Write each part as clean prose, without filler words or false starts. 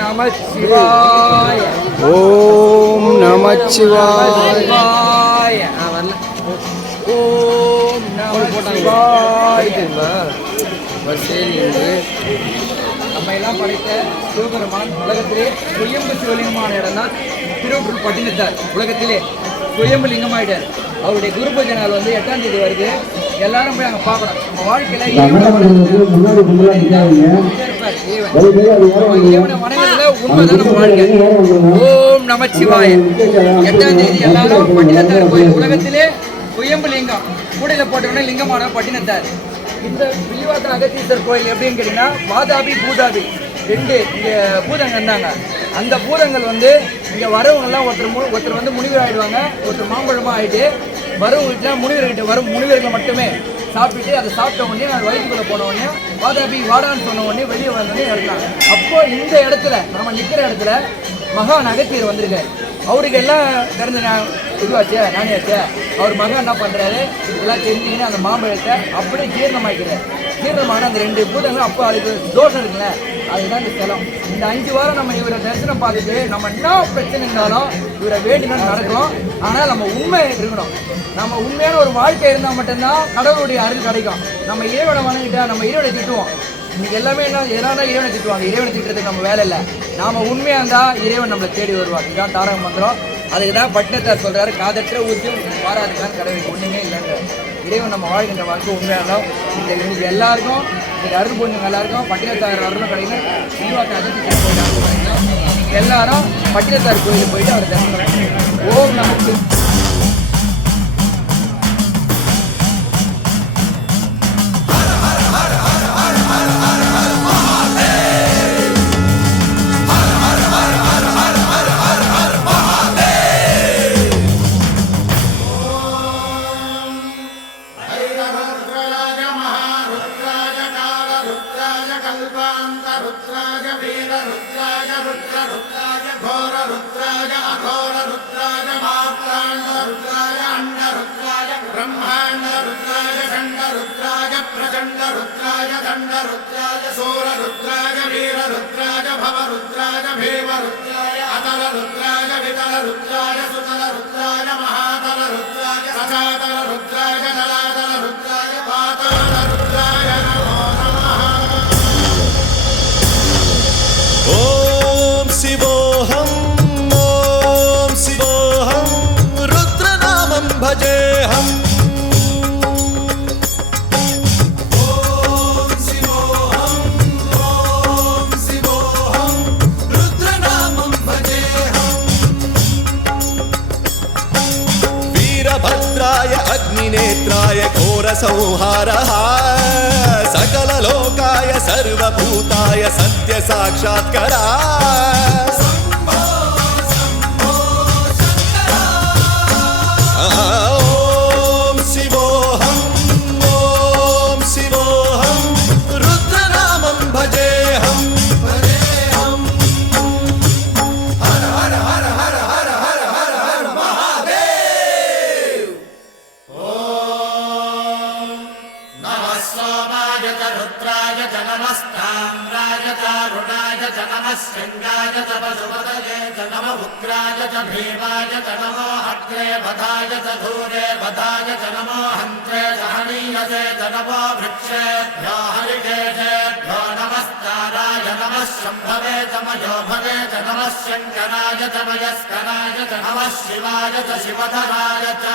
நமச்சிவாய. ஓம் நமச்சிவாய. ஓம் நமச்சிவாய. சரி என்று நம்ம எல்லாம் படைத்த சிவபெருமான் உலகத்திலே சுயம்பு சிவலிங்கமான இடம் தான் திருவள்ளூர் பட்டினத்தார். உலகத்திலே சுயம்பு லிங்கமாயிட்டார். அவருடைய குரு பூஜை நாள் 8ஆம் தேதி வருது. எல்லாரும் போய் அங்கே பார்க்கணும். நம்ம வாழ்க்கையில இறைவனை வணங்குறதுல உண்மைதான் நம்ம வாழ்க்கை. ஓம் நமச்சிவாய. 8ஆம் தேதி எல்லாரும் பட்டினத்தார் கோயில், உலகத்திலே சுயம்பு லிங்கம் கூடையில போட்டவுடனே லிங்கமான பட்டினத்தார். இந்த வில்லிவாக்கம் அகத்தீஸ்வரர் கோயில் எப்படின்னு கேட்டீங்கன்னா, வாதாபி பூதாபி 2 இங்கே பூதங்கள் இருந்தாங்க. அந்த பூதங்கள் இங்கே வரவங்கெல்லாம் ஒருத்தர் முனிவர் ஆகிடுவாங்க, ஒருத்தர் மாம்பழமாக ஆகிட்டு வரவங்களுக்கு முனிவர்கிட்ட வரும் முனிவர்களை மட்டுமே சாப்பிட்டுட்டு அதை சாப்பிட்ட உடனே நான் வயிற்றுக்குள்ளே போன உடனே வாதாபி வாடான்னு சொன்ன உடனே வெளியே வந்தோடனே இறந்தாங்க. அப்போ இந்த இடத்துல நம்ம நிற்கிற இடத்துல மகான் அகத்தியர் வந்திருக்காரு. அவருக்கு எல்லாம் திறந்து இதுவாச்சே நானேச்சே. அவர் மகன் என்ன பண்ணுறாரு, இதெல்லாம் தெரிஞ்சுக்கின்னு அந்த மாம்பழத்தை அப்படியே ஜீரணமாக்கிறார். ஜீரணமான அந்த 2 பூதங்களும் அப்போ அதுக்கு தோஷம் இருக்குல்ல, அதுதான் இந்த ஸ்தலம். இந்த 5 வாரம் நம்ம இவரை தரிசனம் பார்த்துட்டு நம்ம என்ன பிரச்சனை இருந்தாலும் இவரை வேண்டினா நடக்கும். ஆனால் நம்ம உண்மை இருக்கணும். நம்ம உண்மையான ஒரு வாழ்க்கை இருந்தால் மட்டும்தான் கடவுளுடைய அருள் கிடைக்கும். நம்ம இறைவனை வணங்கிட்டா நம்ம இறைவனை திட்டுவோம். இன்னைக்கு எல்லாமே எதனா இறைவனை திட்டுவாங்க. இறைவனை திட்டுறதுக்கு நம்ம வேலை இல்லை. நாம் உண்மையாக இருந்தால் இறைவன் நம்மளை தேடி வருவார். இதுதான் தாரக மந்திரம். அதுக்கு தான் பட்டினத்தார் சொல்கிறாரு, காதற்ற ஊற்றியும் பாராதுக்கான கடவுளுக்கு ஒன்றுமே இல்லைங்க. இறைவன் நம்ம வாழ்கின்ற வாழ்க்கை உண்மையாக இருந்தால் இன்னைக்கு எல்லாருக்கும் இன்னைக்கு அருள் புரிஞ்சவங்க எல்லாருக்கும் பட்டினத்தார் அருளும் கிடைக்கும். வில்லிவாக்கம் அகத்தீஸ்வரர் கோயில் அருள் கிடைக்கும். இன்னைக்கு எல்லாரும் பட்டினத்தார் கோயிலுக்கு போயிட்டு அவரை தரிசனம். ஓம் நமக்கு भजेहम् वीरभद्राय अग्निनेत्राय घोरसंहारः सकललोकाय सर्वभूताय सत्यसाक्षात्करा शृंगाय च पशुपतये च नमः उग्राय च भीमाय च नमो हत्रे बधाय च धूरे बधाय च नमो हन्त्रे च हनीयसे च नमो वृक्षेभ्यो हरिकेशेभ्यो नमस्काराय नमः शम्भवे च मयोभवे च नमः शङ्कराय च मयस्कराय च नमः शिवाय च शिवधराय च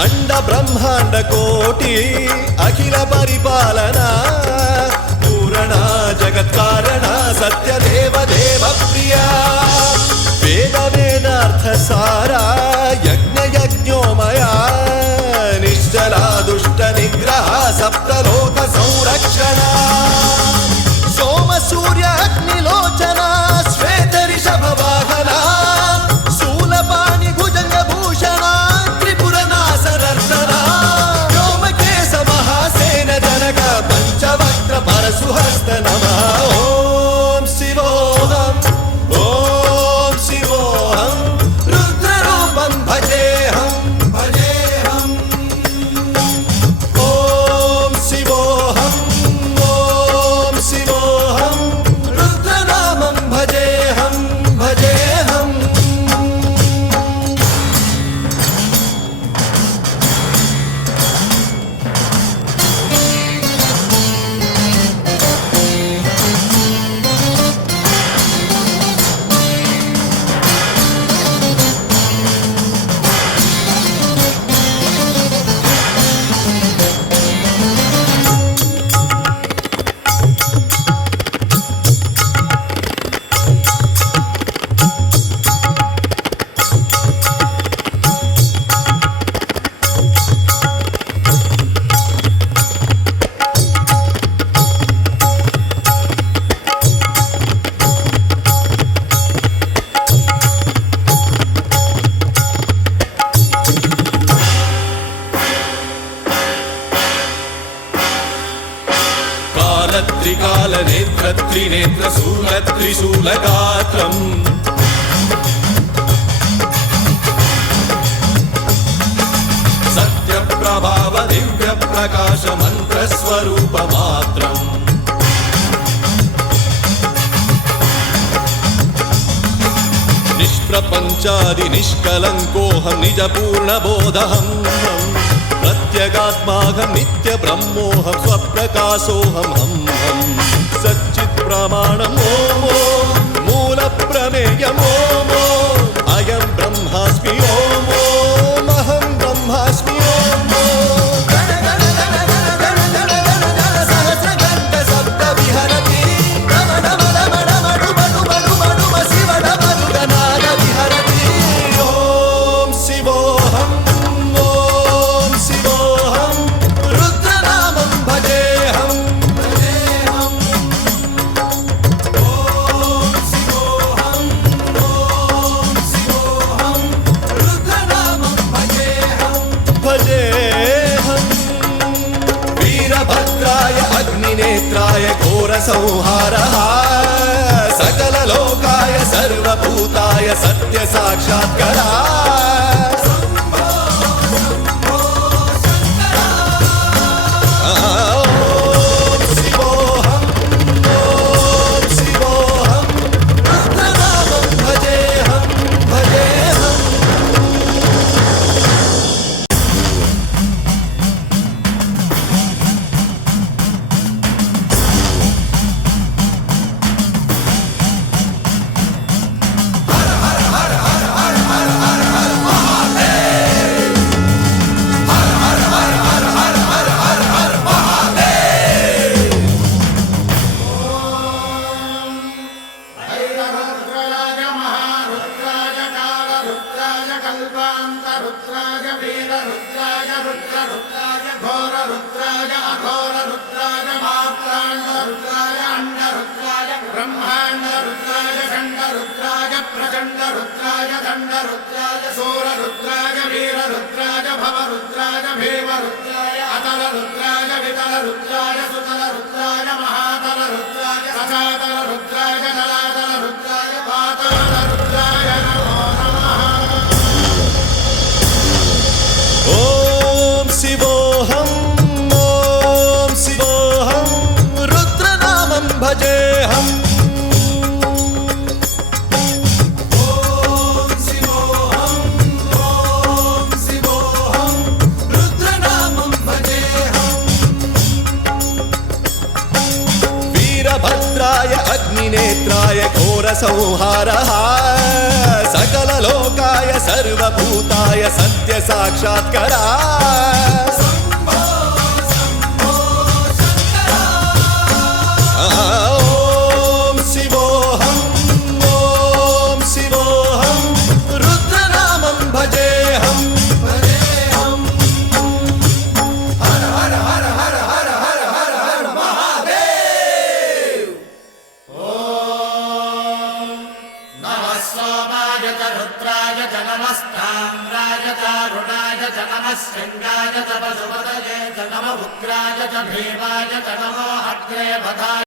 अंड ब्रह्मांड कोटि अखिल परिपालना पूरणा जगत्कारणा सत्यदेव देव प्रिया वेद वेदार्थ सारा यज्ञ यज्ञोमया निश्चला दुष्ट निग्रह सप्तलोक संरक्षणा सोम सूर्य अग्निलोचना श्वेत ऋषभ वाहना शूलपाणि भुजंग भूषणा परशुहस्त नमः ओम शिवोहम रुद्ररूपं भज त्रिनेत्र शूलत्रिशूलगात्रम् सत्यप्रभाव दिव्य प्रकाश मंत्रस्वरूप मात्रम् निष्प्रपंचादि निष्कलंकोऽहं निजपूर्णबोधहं प्रत्यगात्माहं नित्य ब्रह्मोऽहं स्वप्रकाशोऽहं हं सच्चित् प्रमाणम् ओम मूल प्रमेयम् ओम अयं ब्रह्मास्मि ओम अहं ब्रह्मास्मि ओम सहस्रगन्ध शब्द विहरति नेत्राय घोर संहारः सकल लोकाय सर्वभूताय सत्य साक्षात्कारः नेत्राय घोर संहारः सकल लोकाय सर्वभूताय सत्य साक्षात्कारः ओम शिवोऽहं रुद्रनामं भजेऽहं हर हर हर हर हर हर हर हर महादेव रुद्राय च नमस्ताम्राय च रुणाय च नमः शृङ्गाय च पशुपतये च नमः उग्राय च भीमाय च नमो अग्रे वधाय